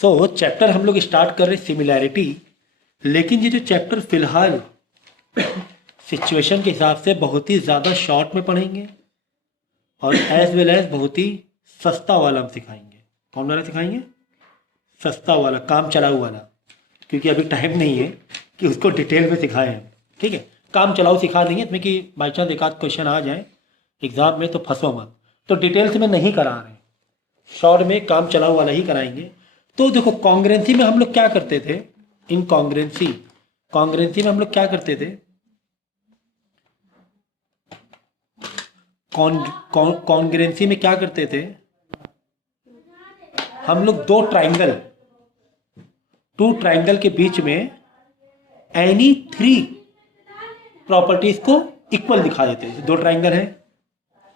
सो chapter हम लोग start कर रहे हैं सिमिलैरिटी, लेकिन ये जो चैप्टर फिलहाल सिचुएशन के हिसाब से बहुत ही ज़्यादा शॉर्ट में पढ़ेंगे और एज वेल एज बहुत ही सस्ता वाला हम सिखाएंगे। कौन वाला सिखाएंगे? सस्ता वाला, काम चलाऊ वाला, क्योंकि अभी टाइम नहीं है कि उसको डिटेल में सिखाएं हम। ठीक है, काम चलाऊ सिखा देंगे इसमें कि बाई चांस एक आध क्वेश्चन आ जाए एग्जाम में तो फंसो मत, तो डिटेल से मैं नहीं करा रहे, शॉर्ट में काम चलाऊ वाला ही कराएंगे। तो देखो कॉन्ग्रेंसी में हम लोग क्या करते थे, इन कॉन्ग्रेंसी में हम लोग क्या करते थे, कॉन्ग्रेंसी में क्या करते थे हम लोग, टू ट्राइंगल के बीच में एनी 3 प्रॉपर्टीज को इक्वल दिखा देते हैं। 2 ट्राइंगल है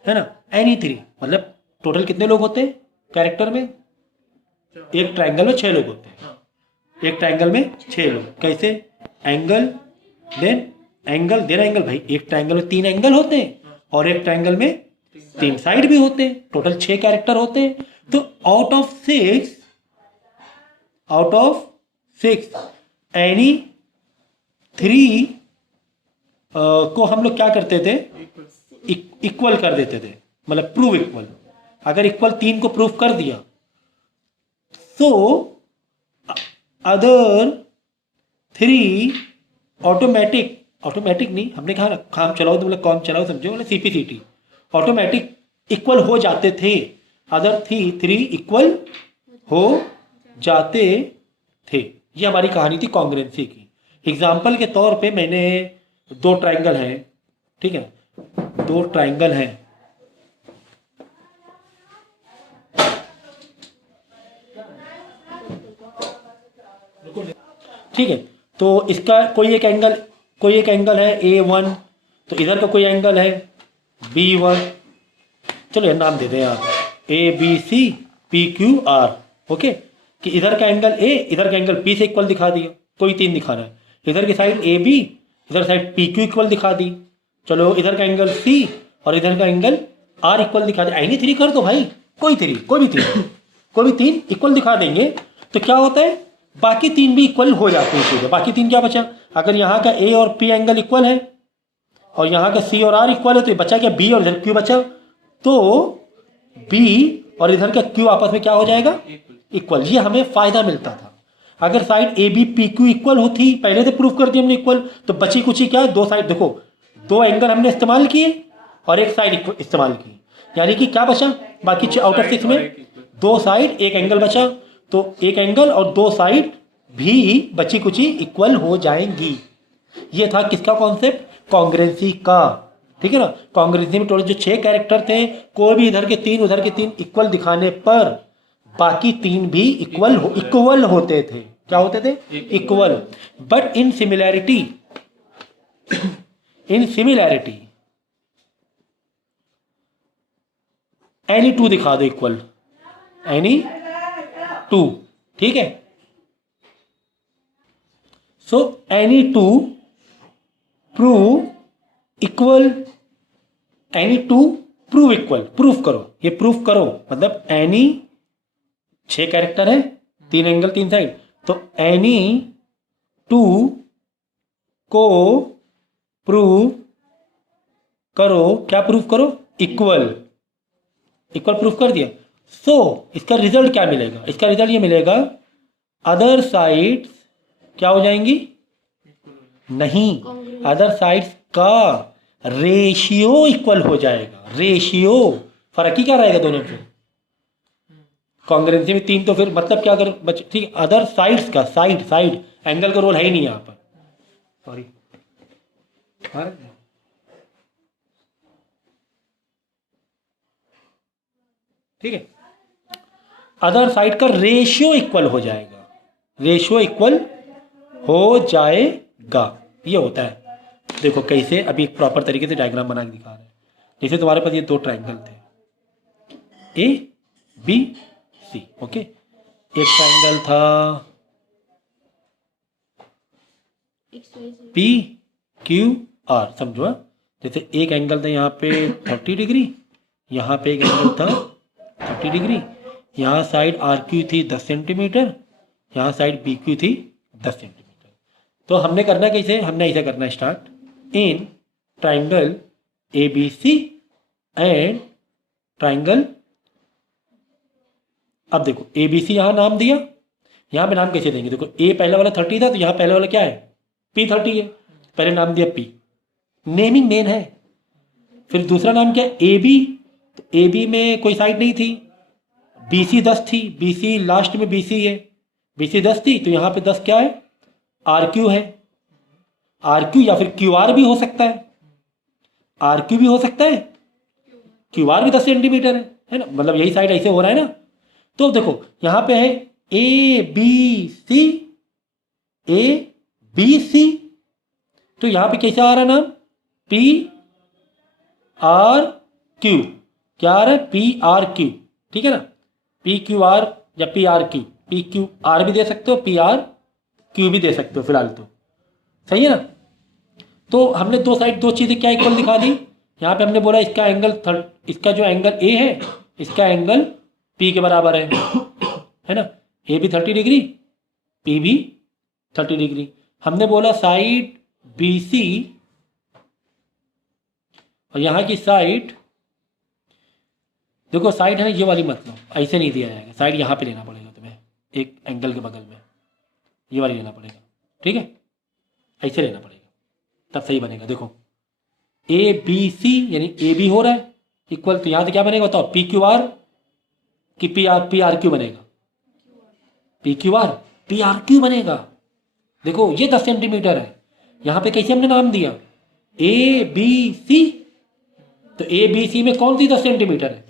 ना, एनी 3 मतलब टोटल कितने लोग होते हैं कैरेक्टर में? एक ट्राइंगल में 6 लोग होते हैं, एक ट्राइंगल में 6 लोग। कैसे? एंगल देन एंगल भाई, एक ट्राइंगल में 3 एंगल होते हैं और एक ट्राइंगल में 3 साइड भी होते हैं, टोटल 6 कैरेक्टर होते हैं। तो आउट ऑफ 6 एनी 3 को हम लोग क्या करते थे, इक्वल कर देते थे, मतलब प्रूव इक्वल। अगर इक्वल 3 को प्रूव कर दिया तो अदर 3 ऑटोमेटिक नहीं, हमने कहा ना काम चलाओ तो मतलब काम चलाओ समझो, मतलब CPCT ऑटोमेटिक इक्वल हो जाते थे, अदर 3 इक्वल हो जाते थे। ये हमारी कहानी थी कॉन्ग्रेंसी की। एग्जाम्पल के तौर पे मैंने 2 ट्राइंगल हैं, ठीक है, 2 ट्राइंगल हैं, ठीक है, तो इसका कोई एक एंगल है A1, तो इधर का कोई एंगल है B1, चलो ये नाम दे दें आप ABC PQR, ओके, कि इधर का एंगल A इधर का एंगल P से इक्वल दिखा दिया, कोई 3 दिखाना है, इधर की साइड AB इधर साइड PQ इक्वल दिखा दी, चलो इधर का एंगल C और इधर का एंगल R इक्वल दिखा दे। एनी 3 कर दो भाई, कोई भी 3 इक्वल दिखा देंगे तो क्या होता है, बाकी 3 भी इक्वल हो जाते हैं चीज़ें। बाकी 3 क्या बचा, अगर यहाँ का A और P एंगल इक्वल है और यहाँ का C और R इक्वल है तो ये बचा क्या, B और इधर Q बचा, तो B और इधर का Q आपस में क्या हो जाएगा, इक्वल। ये हमें फायदा मिलता था। अगर साइड AB PQ इक्वल होती, पहले तो प्रूफ कर दिया हमने इक्वल, तो बची कुची क्या है, 2 साइड, देखो 2 एंगल हमने इस्तेमाल किए और एक साइड इस्तेमाल की, यानी कि क्या बचा, बाकी आउट ऑफ 6 में 2 साइड 1 एंगल बचा, तो 1 एंगल और 2 साइड भी बची कुची इक्वल हो जाएंगी। ये था किसका कॉन्सेप्ट, कॉन्ग्रेंसी का, ठीक है ना। कॉन्ग्रेंसी में टोटल जो 6 कैरेक्टर थे, कोई भी इधर के 3 उधर के 3 इक्वल दिखाने पर बाकी 3 भी इक्वल होते थे। क्या होते थे, equal. But in similarity any 2 दिखा दो इक्वल, एनी 2, ठीक है। So any 2 prove equal, any 2 prove equal, proof करो, ये प्रूफ करो मतलब एनी 6 कैरेक्टर है, 3 एंगल 3 साइड, तो एनी 2 को प्रूव करो, क्या प्रूफ करो, इक्वल प्रूफ कर दिया। सो इसका रिजल्ट क्या मिलेगा, इसका रिजल्ट ये मिलेगा, अदर साइड्स क्या हो जाएंगी, नहीं, अदर साइड्स का रेशियो इक्वल हो जाएगा। रेशियो फर्क ही क्या रहेगा दोनों में, कॉन्ग्रेंसी में 3 तो फिर मतलब क्या अगर बचे, ठीक, अदर साइड्स का, साइड एंगल का रोल है ही नहीं यहाँ पर, सॉरी, ठीक है, अदर साइड का रेशियो इक्वल हो जाएगा, रेशियो इक्वल हो जाएगा, ये होता है। देखो कैसे, अभी एक प्रॉपर तरीके से डायग्राम बना के दिखा रहे हैं। जैसे तुम्हारे पास ये 2 ट्राइंगल थे ABC, ओके, एक ट्राइंगल था PQR, समझो, जैसे एक एंगल था यहाँ पे 30 डिग्री, यहाँ पे एक एंगल था 30 डिग्री, यहाँ साइड RQ थी 10 सेंटीमीटर यहाँ साइड बी क्यू थी 10 सेंटीमीटर। तो हमने करना कैसे, हमने ऐसे करना start in triangle A B C and triangle, अब देखो ए बी सी यहाँ नाम दिया, यहाँ पे नाम कैसे देंगे, देखो ए पहला वाला 30 था तो यहाँ पहला वाला क्या है P 30 है, पहले नाम दिया P, नेमिंग मेन है। फिर दूसरा नाम क्या है ए बी, तो ए बी में कोई साइड नहीं थी, बी सी 10 थी, बी सी लास्ट में बी सी है, बी सी 10 थी तो यहाँ पे 10 क्या है आर क्यू है, आर क्यू या फिर क्यू आर भी हो सकता है, आर क्यू भी हो सकता है, क्यू आर भी 10 सेंटीमीटर है ना, मतलब यही साइड ऐसे हो रहा है ना। तो देखो यहाँ पे है ए बी सी, ए बी सी, तो यहाँ पे कैसा आ रहा है नाम पी आर क्यू, क्या आ रहा है पी आर क्यू, ठीक है ना, पी क्यू आर या P R Q, P Q R भी दे सकते हो, पी आर क्यू भी दे सकते हो फिलहाल तो, सही है ना। तो हमने दो साइड दो चीज़ें क्या इक्वल दिखा दी, यहाँ पे हमने बोला इसका एंगल इसका जो एंगल ए है इसका एंगल पी के बराबर है ना, ए भी 30 डिग्री पी भी 30 डिग्री। हमने बोला साइड बी सी और यहाँ की साइड, देखो साइड है ये वाली, मतलब ऐसे नहीं दिया जाएगा, साइड यहाँ पे लेना पड़ेगा तुम्हें एक एंगल के बगल में, ये वाली लेना पड़ेगा, ठीक है, ऐसे लेना पड़ेगा तब सही बनेगा। देखो ए बी सी यानी ए बी हो रहा है इक्वल, तो यहाँ से क्या बनेगा बताओ पी क्यू आर कि पी आर क्यू बनेगा, P Q R P R Q बनेगा। देखो ये 10 सेंटीमीटर है, यहाँ पे कैसे हमने नाम दिया ए बी सी, तो ए बी सी में कौन सी 10 सेंटीमीटर है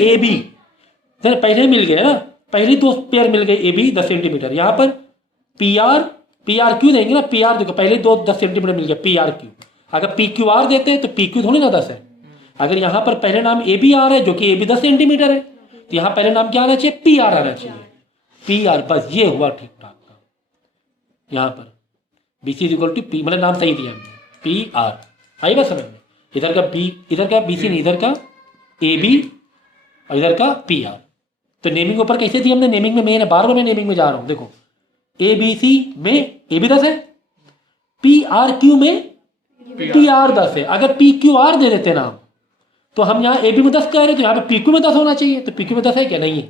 ए बी, पहले मिल गया ना, पहले दो पेयर मिल गए ए बी 10 सेंटीमीटर, यहाँ पर पी आर क्यू देंगे ना, पी आर देखो पहले दो 10 सेंटीमीटर मिल गया पी आर क्यू, अगर पी क्यू आर देते हैं तो पी क्यू थोड़ी ना 10 है, अगर यहाँ पर पहले नाम ए बी आ रहा है जो कि ए बी 10 सेंटीमीटर है तो यहाँ पहले नाम क्या आना चाहिए पी आर आना चाहिए, पी आर, बस ये हुआ ठीक ठाक का। यहाँ पर B C equal to P, मतलब नाम सही दिया हमने पी आर, आई बात समझ में, इधर का बी सी नहीं, इधर का ए बी और इधर का पी आर। तो नेमिंग ऊपर कैसे थी हमने, नेमिंग में मेन है, बार बार मैं नेमिंग में जा रहा हूँ। देखो ए बी सी में ए बी 10 है, पी आर क्यू में पी आर 10 है, अगर पी क्यू आर दे देते नाम तो हम यहाँ ए बी में 10 कह रहे तो यहाँ पे पी क्यू में 10 होना चाहिए, तो पी क्यू में 10 है क्या नहीं है,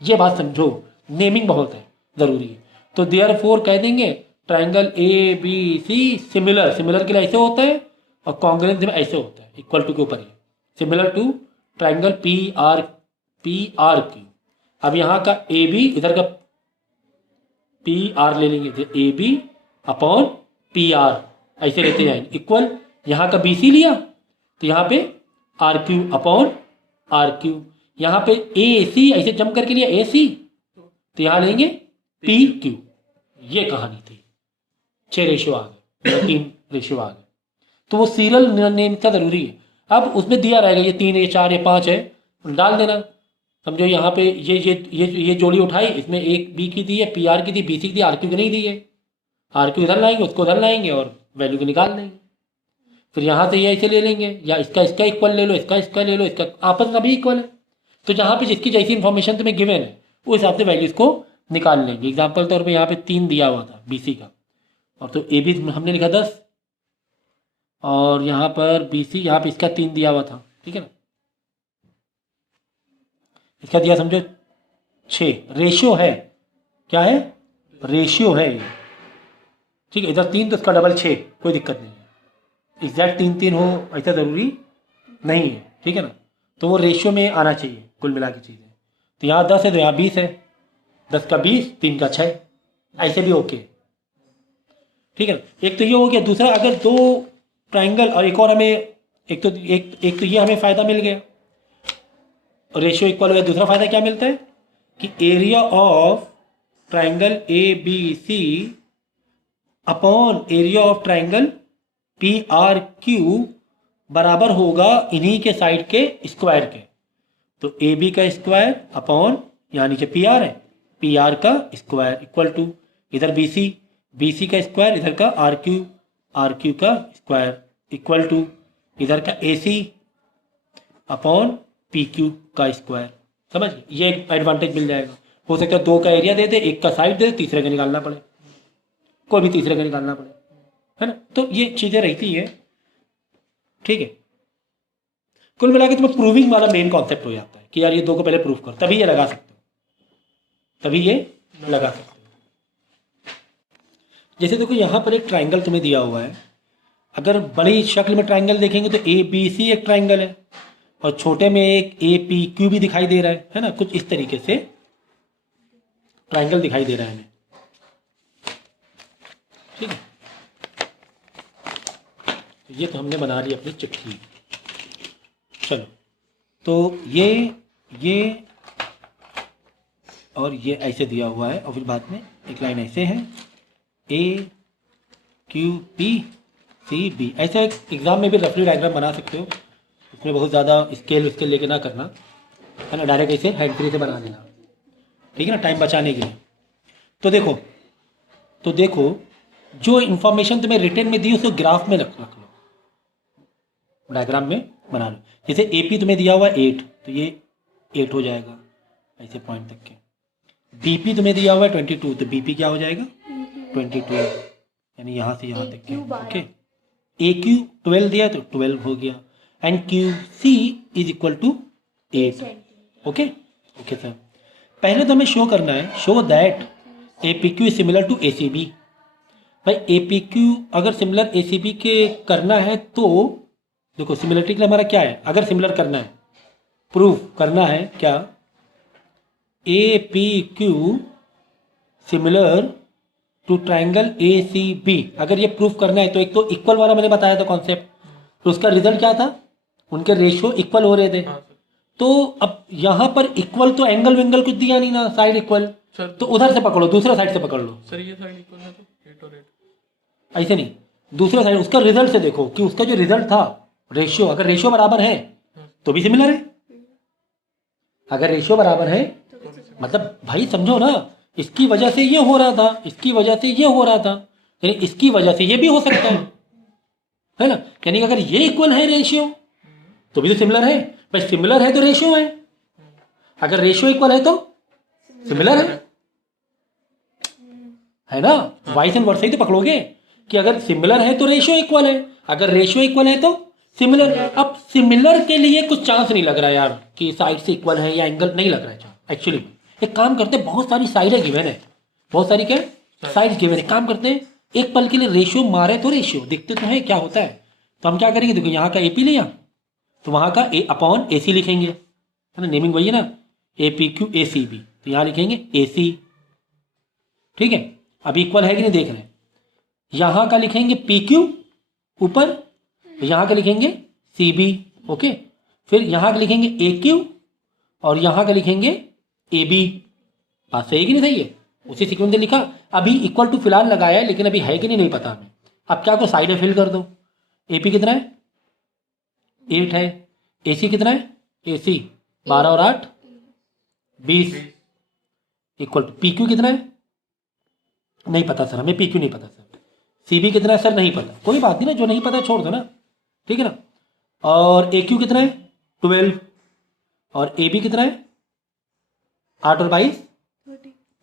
ये बात समझो, नेमिंग बहुत है जरूरी है। तो देयरफॉर कह देंगे triangle A B C similar, similar के लिए ऐसे होता है और कॉन्ग्रुएंस में ऐसे होता है, इक्वल टू के ऊपर ही, similar to triangle P R Q. अब यहाँ का ए बी इधर का पी आर ले लेंगे, A B upon P R ऐसे लेते जाएंगे इक्वल, यहाँ का बी सी लिया तो यहाँ पे R Q upon R Q, यहाँ पे ए सी ऐसे जम करके लिया ए सी तो यहाँ लेंगे पी क्यू। ये कहानी थी, 6 रेशियो आ गए, 3 रेशियो आ गए, तो वो सीरियल नेम का जरूरी है। अब उसमें दिया रहेगा ये 3 ये 4 ये 5 है, डाल देना, समझो यहाँ पे ये जोड़ी उठाई, इसमें एक बी की दी है, पी आर की दी, बी सी की दी, आर क्यू की नहीं दी है, आर क्यू इधर लाएंगे उसको उधर लाएंगे और वैल्यू को निकाल लेंगे। फिर यहाँ से ये ऐसे ले लेंगे, या इसका इक्वल ले लो, इसका ले लो, इसका आपस में भी इक्वल है, तो जहाँ पे जिसकी जैसी इन्फॉर्मेशन तुम्हें गिवन है उस हिसाब से वैल्यूज को निकाल लेंगे। एग्जाम्पल तौर पे यहाँ पे 3 दिया हुआ था बी सी का, और तो ए बी हमने लिखा 10 और यहाँ पर बी सी यहाँ पे इसका 3 दिया हुआ था, ठीक है ना, इसका दिया समझो 6, रेशियो है, क्या है रेशियो है, ठीक है, इधर 3 तो इसका डबल 6, कोई दिक्कत नहीं है, एग्जैक्ट 3 हो ऐसा ज़रूरी नहीं है, ठीक है ना, तो वो रेशियो में आना चाहिए कुल मिला की चीज़ें। तो यहाँ 10 है तो यहाँ 20 है, 10 का 20, 3 का 6, ऐसे भी ओके, ठीक है ना। एक तो ये हो गया, दूसरा अगर 2 ट्राइंगल और एक और हमें एक तो ये हमें फ़ायदा मिल गया, रेशियो इक्वल हो गया, दूसरा फ़ायदा क्या मिलता है कि area of triangle A B C upon area of triangle P R Q बराबर होगा इन्हीं के साइड के स्क्वायर के। तो ए बी का स्क्वायर अपॉन यहाँ नीचे पी आर है, पी आर का स्क्वायर इक्वल टू इधर बी सी का स्क्वायर, इधर का आर क्यू का स्क्वायर इक्वल टू इधर का A C upon P Q का स्क्वायर। समझ, ये एडवांटेज मिल जाएगा। हो सकता है 2 का एरिया दे दे, 1 का साइड दे दे, तीसरे का निकालना पड़े, कोई भी तीसरे का निकालना पड़े, है ना। तो ये चीज़ें रहती है, ठीक है। कुल मिला के तुम्हें प्रूविंग वाला मेन कॉन्सेप्ट हो जाता है कि यार ये 2 को पहले प्रूव कर, तभी ये लगा सकते हो, तभी ये लगा सकते हो। जैसे देखो यहाँ पर एक ट्राइंगल तुम्हें दिया हुआ है, अगर बड़ी शक्ल में ट्राइंगल देखेंगे तो ABC एक ट्राइंगल है और छोटे में एक APQ भी दिखाई दे रहा है ना। कुछ इस तरीके से ट्राइंगल दिखाई दे रहा है हमें, ठीक है। तो ये तो हमने बना ली अपनी चिट्ठी। चलो, तो ये और ये ऐसे दिया हुआ है, और फिर बाद में एक लाइन ऐसे है AQPCB। ऐसा एक एग्जाम में भी रफली डायग्राम बना सकते हो, उसमें बहुत ज़्यादा स्केल लेके ना करना, है ना। डायरेक्ट ऐसे हैंड फ्री से बना देना, ठीक है ना, टाइम बचाने के लिए। तो देखो जो इन्फॉर्मेशन तुम्हें रिटर्न में दी उसको ग्राफ में रख लो, डायग्राम में बना लो। जैसे AP तुम्हें दिया हुआ 8, तो ये 8 हो जाएगा ऐसे पॉइंट तक के। BP तुम्हें दिया हुआ है 22, तो BP क्या हो जाएगा 22, यानी यहाँ से यहाँ तक के, ओके। AQ 12 दिया तो 12 हो गया, and QC is equal to 8, okay okay sir. पहले तो हमें शो करना है, show that APQ is similar to ACB। भाई APQ अगर सिमिलर ACB के करना है तो देखो सिमिलरिटी के लिए हमारा क्या है, अगर सिमिलर करना है, प्रूफ करना है क्या, APQ similar to triangle ACB। अगर ये प्रूफ करना है तो एक तो इक्वल वाला मैंने बताया था कॉन्सेप्ट, तो उसका रिजल्ट क्या था, उनके रेशियो इक्वल हो रहे थे। तो अब यहाँ पर इक्वल तो एंगल विंगल कुछ दिया नहीं ना, साइड इक्वल, तो उधर से पकड़ो, दूसरा साइड से पकड़ लो। सर ये साइड इक्वल है तो 8 और 8 ऐसे नहीं, दूसरा साइड उसका रिजल्ट से देखो कि उसका जो रिजल्ट था रेशियो, अगर रेशियो बराबर है तो भी सिमिलर है, अगर रेशियो बराबर है मतलब भाई समझो ना, इसकी वजह से ये हो रहा था, इसकी वजह से ये हो रहा था, यानी इसकी वजह से ये भी हो सकता है ना। यानी अगर ये इक्वल है रेशियो तो भी तो सिमिलर है, भाई सिमिलर है तो रेशियो है, अगर रेशियो इक्वल है तो सिमिलर है ना। वाइस एंड वर्ड से ही तो पकड़ोगे कि अगर सिमिलर है तो रेशियो इक्वल है, अगर रेशियो इक्वल है तो सिमिलर। अब सिमिलर के लिए कुछ चांस नहीं लग रहा है यार कि साइड से इक्वल है या एंगल, नहीं लग रहा है चांस एक्चुअली। एक काम करते हैं, बहुत सारी साइडें गिवन है, बहुत सारी क्या साइड्स गिवन है, काम करते हैं एक पल के लिए रेशियो मारे तो रेशियो दिखते तो है क्या होता है। तो हम क्या करेंगे, देखो यहाँ का AP लिया तो वहाँ का A/AC लिखेंगे, है ना, नेमिंग वही है ना, APQ ACB, तो यहाँ लिखेंगे AC, ठीक है। अब इक्वल है कि नहीं देख रहे हैं, यहाँ का लिखेंगे PQ ऊपर, यहाँ का लिखेंगे CB, ओके। फिर यहाँ का लिखेंगे AQ और यहाँ का लिखेंगे AB। बात सही है कि नहीं सही है, उसी सीक्वेंस में लिखा। अभी इक्वल टू फिलहाल लगाया है, लेकिन अभी है कि नहीं पता हमें। अब क्या को साइड में फिल कर दो, AP कितना है 8 है, AC कितना है AC 12 और 8 20, इक्वल टू PQ कितना है नहीं पता सर, हमें PQ नहीं पता सर। CB कितना है सर नहीं पता, कोई बात नहीं ना, जो नहीं पता छोड़ दो ना, ठीक है ना। और AQ कितना है 12 और AB कितना है 8 और 22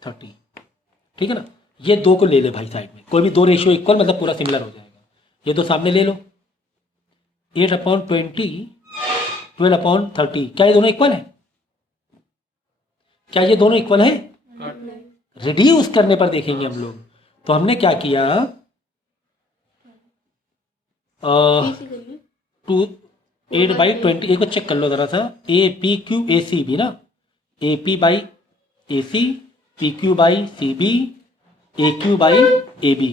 30, ठीक है ना। ये 2 को ले ले भाई साइड में, कोई भी 2 रेशियो इक्वल मतलब पूरा सिमिलर हो जाएगा। ये 2 सामने ले लो, 8/20 12/30, क्या ये दोनों इक्वल है, क्या ये दोनों इक्वल है, रिड्यूस करने पर देखेंगे हम लोग। तो हमने क्या किया, 8/20, एक बार चेक कर लो जरा सा, APQ ACB ना, AP/AC PQ/CB AQ/AB,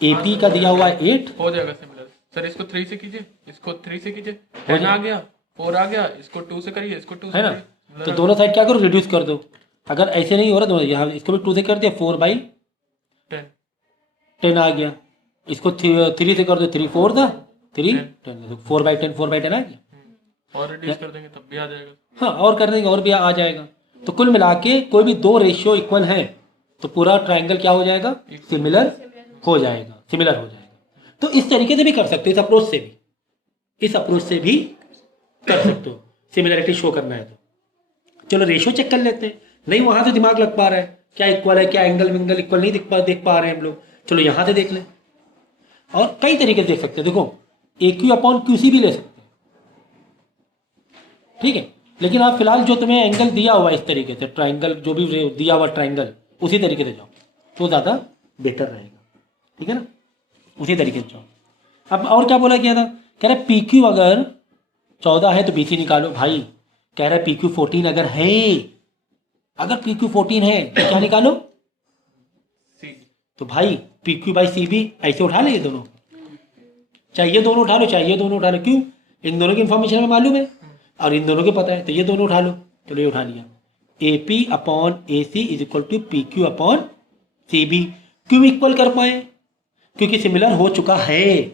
AP का दिया हुआ है 8, हो जाएगा सिमिलर। सर इसको 3 से कीजिए, इसको 3 से कीजिए, 10 आ गया, 4 आ गया, इसको 2 से करिए, इसको 2 से है ना। करिए। तो दोनों साइड क्या करो रिड्यूस कर दो, अगर ऐसे नहीं हो रहा तो यहाँ इसको भी 2 से कर दिया, 4/10 आ गया, इसको 3 से कर दो, 3 4 था 3 10, 4/10 4/10 आ गया, और रिड्यूस कर देंगे तब भी आ जाएगा। हाँ और कर देंगे और भी आ जाएगा। तो कुल मिला के कोई भी 2 रेशियो इक्वल है तो पूरा ट्राइंगल क्या हो जाएगा, सिमिलर हो जाएगा, सिमिलर हो जाएगा। तो इस तरीके से भी कर सकते हो, इस अप्रोच से भी, इस अप्रोच से भी कर सकते हो, सिमिलरिटी शो करना है तो। चलो रेशियो चेक कर लेते हैं, नहीं वहां से दिमाग लग पा रहा है क्या इक्वल है, क्या एंगल विंगल इक्वल नहीं देख पा रहे हैं हम लोग, चलो यहां से देख लें। और कई तरीके से देख सकते हैं, देखो AQ अपॉन QC भी ले सकते हैं, ठीक है। लेकिन आप फिलहाल जो तुम्हें एंगल दिया हुआ है इस तरीके से, ट्राइंगल जो भी दिया हुआ ट्राइंगल, उसी तरीके से जाओ तो ज़्यादा बेटर रहेगा, ठीक है ना, उसी तरीके से जाओ। अब और क्या बोला गया था, कह रहा है PQ अगर 14 है तो BC निकालो। भाई कह रहा है PQ 14 अगर है, अगर PQ 14 है तो क्या निकालो, सी। तो भाई PQ बाई CB ऐसे उठा ले, ये दोनों चाहिए, दोनों उठा लो, चाहिए दोनों उठा लो, क्यों, इन दोनों की इन्फॉर्मेशन हमें मालूम है और इन दोनों के पता है, तो ये दोनों उठा लो, चलो ये उठा लिया। AP upon AC is equal to PQ upon CB। क्यों इक्वल कर पाए, क्योंकि सिमिलर हो चुका है।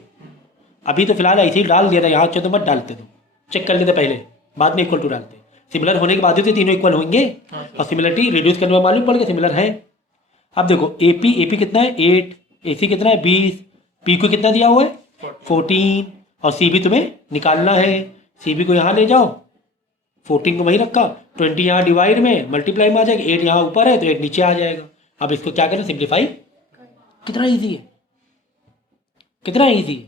अभी तो फिलहाल ऐसे ही डाल दिया था, यहाँ तो मत डालते, तुम चेक कर लेते पहले, बाद में इक्वल टू डालते। सिमिलर होने के बाद ही तो तीनों इक्वल होंगे, और सिमिलरिटी रिड्यूस करने में मालूम पड़ गया सिमिलर है। अब देखो AP कितना है 8, AC कितना है 20, PQ कितना दिया हुआ है 14, और CB तुम्हें निकालना है। CB को यहाँ ले जाओ, 14 को वहीं रखा, 20 यहाँ डिवाइड में मल्टीप्लाई में आ जाएगा, 8 यहाँ ऊपर है तो 8 नीचे आ जाएगा। अब इसको क्या करना, सिंप्लीफाई। कितना ईजी है, कितना ईजी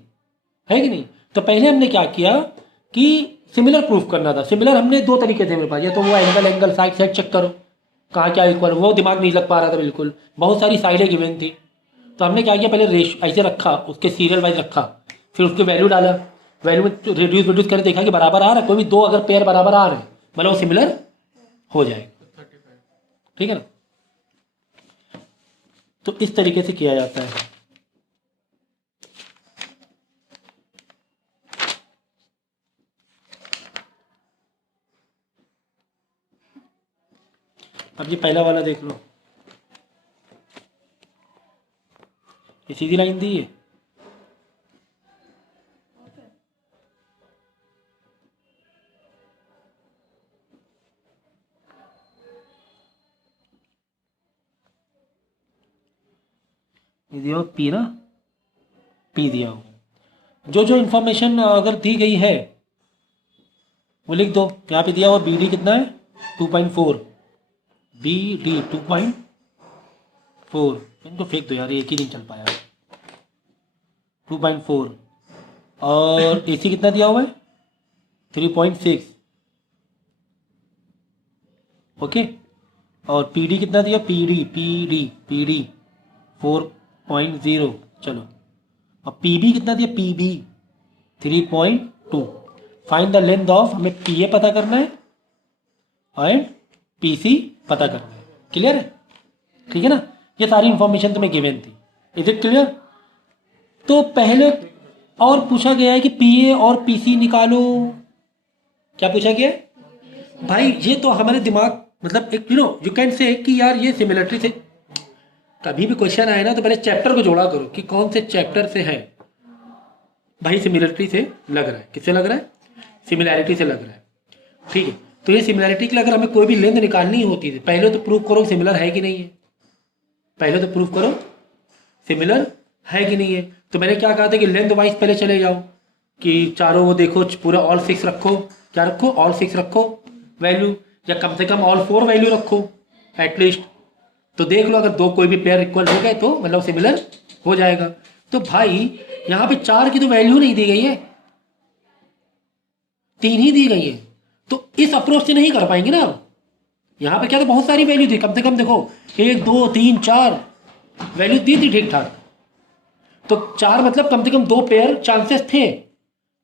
है कि नहीं। तो पहले हमने क्या किया कि सिमिलर प्रूफ करना था। सिमिलर हमने दो तरीके से मेरे पास, या तो वो एंगल साइड चेक करो कहाँ क्या इक्वल, वो दिमाग नहीं लग पा रहा था बिल्कुल, बहुत सारी साइडें गिवन थी। तो हमने क्या किया, पहले रेश ऐसे रखा, उसके सीरियल वाइज रखा, फिर उसके वैल्यू डाला, वैल्यू में रिड्यूस करके देखा कि बराबर आ रहा है, कोई भी दो अगर पेयर बराबर आ रहे हैं मतलब वो सिमिलर हो जाएगा, ठीक है ना। तो इस तरीके से किया जाता है। अब ये पहला वाला देख लो, ये सीधी लाइन दी है, ये दिया हुआ P ना, P दिया हुआ। जो जो इंफॉर्मेशन अगर दी गई है वो लिख दो। यहाँ पे दिया हुआ BD कितना है 2.4, BD 2.4, इनको फेंक दो यार, एक ही नहीं चल पाया, 2.4। और AC कितना दिया हुआ है 3.6, ओके। और PD कितना दिया, PD 4.0, चलो। और PB कितना दिया, PB 3.2। Find the length of, हमें PA पता करना है एंड PC पता करना है, क्लियर है, ठीक है ना। ये सारी इंफॉर्मेशन तुम्हें गिवन थी, इज इट क्लियर। तो पहले और पूछा गया है कि PA और PC निकालो। क्या पूछा गया है भाई, ये तो हमारे दिमाग मतलब एक यू कैन से कि यार ये सिमिलरिटी से, कभी भी क्वेश्चन आए ना तो पहले चैप्टर को जोड़ा करो कि कौन से चैप्टर से है। भाई सिमिलरिटी से लग रहा है, किससे लग रहा है, सिमिलैरिटी से लग रहा है, ठीक है। तो ये सिमिलैरिटी के लिए अगर हमें कोई भी लेंथ निकालनी होती है, पहले तो प्रूव करो सिमिलर है कि नहीं है, पहले तो प्रूव करो सिमिलर है कि नहीं है। तो मैंने क्या कहा था कि लेंथ वाइज पहले चले जाओ कि चारों वो देखो, पूरा ऑल 6 रखो, क्या रखो, ऑल 6 रखो वैल्यू, या कम से कम ऑल 4 वैल्यू रखो एटलीस्ट। तो देख लो अगर दो कोई भी पेयर इक्वल हो गए तो मतलब सिमिलर हो जाएगा। तो भाई यहाँ पे 4 की तो वैल्यू नहीं दी गई है, 3 ही दी गई है, तो इस अप्रोच से नहीं कर पाएंगे ना। यहाँ पे क्या तो बहुत सारी वैल्यू थी, कम से कम देखो 1 2 3 4 वैल्यू दी थी ठीक ठाक। तो 4 मतलब कम से कम 2 पेयर चांसेस थे,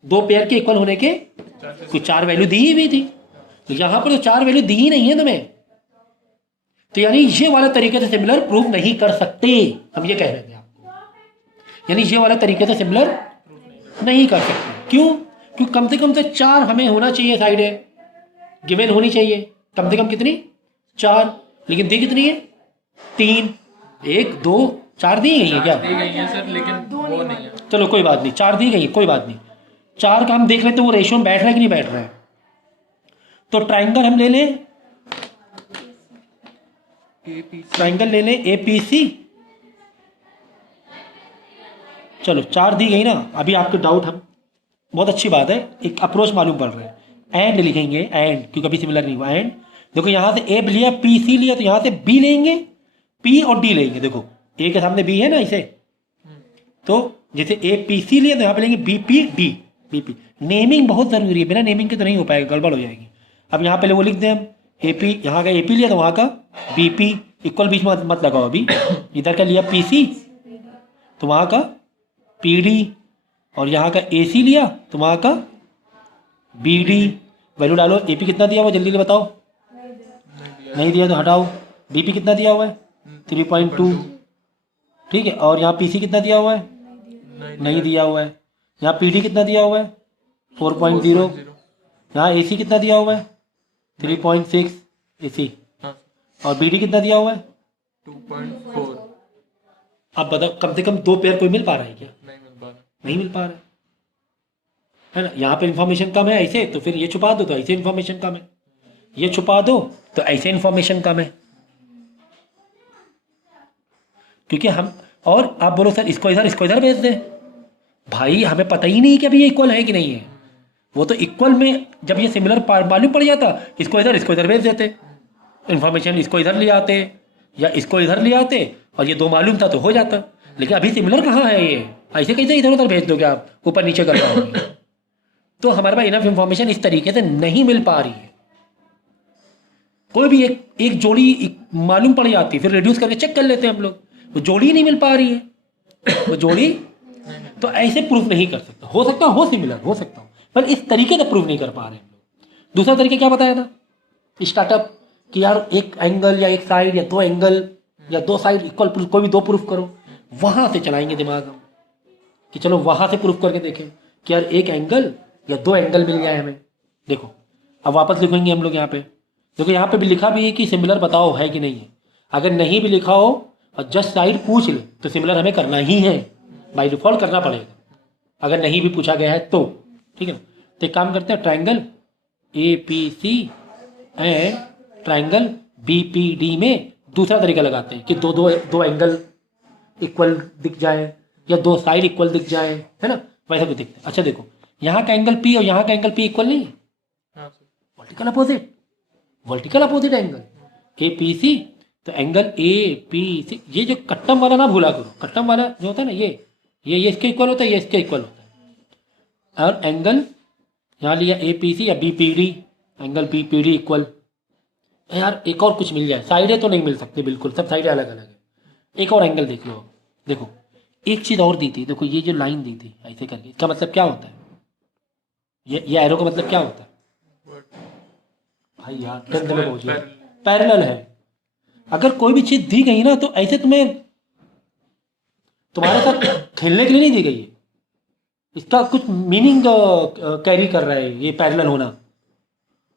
2 पेयर के इक्वल होने के, कुछ 4 वैल्यू दी ही भी थी। तो यहाँ पर तो 4 वैल्यू दी ही नहीं है तुम्हें, तो यानी ये वाला तरीके से सिमिलर प्रूव नहीं कर सकते, हम ये कह रहे थे आपको। यानी ये वाला तरीके से सिमिलर नहीं कर सकते, क्यों, क्योंकि कम से कम तो 4 हमें होना चाहिए, साइड है गिवन होनी चाहिए कम से कम कितनी, 4, लेकिन दी कितनी है 3, 1 2 4 दी गई है क्या, दी गई है सर, लेकिन वो नहीं है। चलो कोई बात नहीं, 4 दी गई है, कोई बात नहीं। 4 का हम देख लेते वो रेशियो में बैठ रहा है कि नहीं बैठ रहा है। तो ट्राइंगल हम ले लें, ट्राइंगल ले लें APC। चलो 4 दी गई ना, अभी आपके डाउट हम, बहुत अच्छी बात है, एक अप्रोच मालूम पड़ रहा है। एंड लिखेंगे, एंड क्योंकि अभी सिमिलर नहीं हुआ, एंड देखो यहाँ से ए लिया, पी सी लिया, तो यहाँ से बी लेंगे, पी और डी लेंगे। देखो ए के सामने बी है ना इसे, तो जैसे ए पी सी लिया तो यहाँ पे लेंगे B P D, B P. Naming बहुत ज़रूरी है, बिना नेमिंग के तो नहीं हो पाएगा, गड़बड़ हो जाएगी। अब यहाँ पहले वो लिख दें हम, ए पी, यहाँ का ए पी लिया तो वहाँ का बी पी, इक्वल बीच में मत लगाओ अभी। इधर का लिया पी सी तो वहाँ का पी डी, और यहाँ का ए सी लिया तो वहाँ का बी डी। वैल्यू डालो, ए पी कितना दिया हुआ जल्दी से बताओ, नहीं दिया तो हटाओ। बी पी कितना दिया हुआ है 3.2, ठीक है। और यहाँ पी सी कितना दिया हुआ है, नहीं दिया हुआ है। यहाँ पी डी कितना दिया हुआ है 4.0। यहाँ ए सी कितना दिया हुआ है 3.6 ए सी, हाँ और बी डी कितना दिया हुआ है 2.4। अब बताओ कम से कम दो पेयर कोई मिल पा रहा है क्या, नहीं मिल पा रहा। नहीं मिल पा रहा है ना। यहाँ पे इन्फॉर्मेशन कम है ऐसे, तो फिर ये छुपा दो तो ऐसे इन्फॉर्मेशन कम है, ये छुपा दो तो ऐसे इन्फॉर्मेशन कम है। क्योंकि हम, और आप बोलो सर इसको इधर भेज दें, भाई हमें पता ही नहीं कि अभी ये इक्वल है कि नहीं है। वो तो इक्वल में जब ये सिमिलर मालूम पड़ जाता, इसको इधर भेज देते, इन्फॉर्मेशन इसको इधर ले आते या इसको इधर ले आते, और ये दो मालूम था तो हो जाता। लेकिन अभी सिमिलर कहाँ है, ये ऐसे कैसे इधर उधर भेज दोगे आप, ऊपर नीचे कर पाओगे। तो हमारे पास इनफ इंफॉर्मेशन इस तरीके से नहीं मिल पा रही है। कोई भी एक जोड़ी मालूम पड़ जाती, फिर रिड्यूस करके चेक कर लेते हैं हम लोग, वो जोड़ी नहीं मिल पा रही है, वो जोड़ी तो ऐसे प्रूफ नहीं कर सकता। हो सकता हो सिमिलर, हो सकता हो, पर इस तरीके से प्रूफ नहीं कर पा रहे हम लोग। दूसरा तरीका क्या बताया था स्टार्टअप, कि यार एक एंगल या एक साइड या दो एंगल या दो साइड इक्वल प्रूफ, कोई भी दो प्रूफ करो, वहां से चलाएंगे दिमाग हम कि चलो वहां से प्रूफ करके देखें कि यार एक एंगल या दो एंगल मिल जाए हमें। देखो अब वापस लिखेंगे हम लोग यहाँ पे, देखो यहाँ पे भी लिखा भी है कि सिमिलर बताओ है कि नहीं है। अगर नहीं भी लिखा हो और जस्ट साइड पूछ ले तो सिमिलर हमें करना ही है, बाय डिफॉल्ट करना पड़ेगा, अगर नहीं भी पूछा गया है तो, ठीक है ना। तो एक काम करते हैं, triangle A P C and triangle B P D में दूसरा तरीका लगाते हैं कि दो एंगल इक्वल दिख जाए या दो साइड इक्वल दिख जाए, है ना, वैसा भी दिखते हैं। अच्छा देखो यहाँ का एंगल पी और यहाँ का एंगल पी इक्वल नहीं है, vertical opposite angle A P C. तो एंगल ए पी सी, ये जो कट्टम वाला ना भूला करो, कट्टम वाला जो होता है ना, ये इसके इक्वल होता है, ये इसके इक्वल होता है। और एंगल यहाँ लिया ए पी सी या B P D, angle B P D equal. यार एक और कुछ मिल जाए, साइडें तो नहीं मिल सकती बिल्कुल, सब साइडें अलग अलग है। एक और एंगल देख लो, देखो एक चीज़ और दी थी, देखो ये जो लाइन दी थी ऐसे करके, इसका मतलब क्या होता है, ये एरो का मतलब क्या होता है भाई यार, टेंथ में पहुंच गया, पैरेलल है। अगर कोई भी चीज़ दी गई ना तो ऐसे तुम्हारे साथ खेलने के लिए नहीं दी गई है, इसका कुछ मीनिंग कैरी कर रहा है ये पैरेलल होना।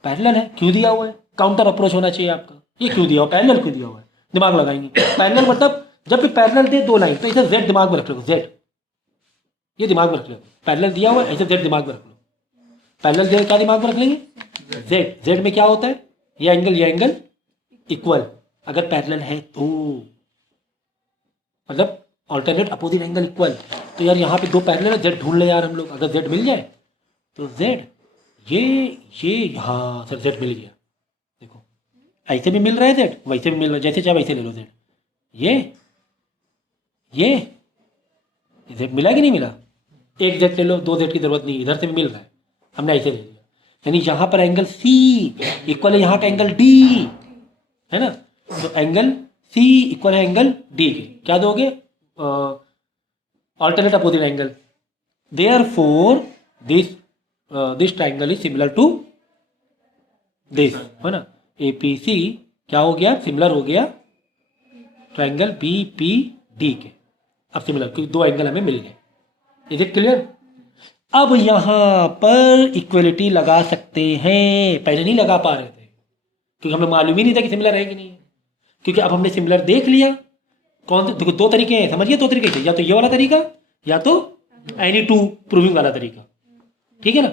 पैरेलल है, क्यों दिया हुआ है, काउंटर अप्रोच होना चाहिए आपका, ये क्यों दिया हुआ, पैरेलल क्यों दिया हुआ है, दिमाग लगाएंगे। पैरेलल मतलब जब भी पैरेलल दे दो लाइन तो इसे जेड दिमाग में रख लो, जेड ये दिमाग में रख लो, पैरेलल दिया हुआ है ऐसे जेड दिमाग में रख लो। पैरेलल दे क्या दिमाग में रख लेंगे, जेड, जेड में क्या होता है, ये एंगल इक्वल, अगर पैरेलल है तो मतलब ऑल्टरनेट अपोजिट एंगल इक्वल। तो यार यहाँ पे दो पैरेलल है, जेड ढूंढ ले यार हम लोग, अगर जेड मिल जाए तो जेड ये हाँ सर जेड मिल गया। देखो ऐसे भी मिल रहा है जेड, वैसे भी मिल रहा है, जैसे चाहे वैसे ले लो जेड। ये जेड मिला कि नहीं मिला, एक जेड ले लो, दो जेड की जरूरत नहीं, इधर से भी मिल रहा है, हमने ऐसे ले लिया। यानी यहाँ पर एंगल सी इक्वल है यहाँ का एंगल डी, है ना, तो एंगल सी इक्वल है एंगल डी के, क्या दोगे, alternate opposite angle. Therefore this triangle is similar to this, है ना, ए पी सी क्या हो गया, सिमिलर हो गया ट्राइंगल बी पी डी के। अब सिमिलर क्योंकि दो एंगल हमें मिल गए, इज इट क्लियर। अब यहाँ पर इक्वलिटी लगा सकते हैं, पहले नहीं लगा पा रहे थे क्योंकि हमें मालूम ही नहीं था कि सिमिलर है कि नहीं है, क्योंकि अब हमने सिमिलर देख लिया। कौन से, देखो दो तरीके हैं, समझिए दो तरीके से, या तो ये वाला तरीका या तो एनी टू प्रूविंग वाला तरीका, ठीक है ना।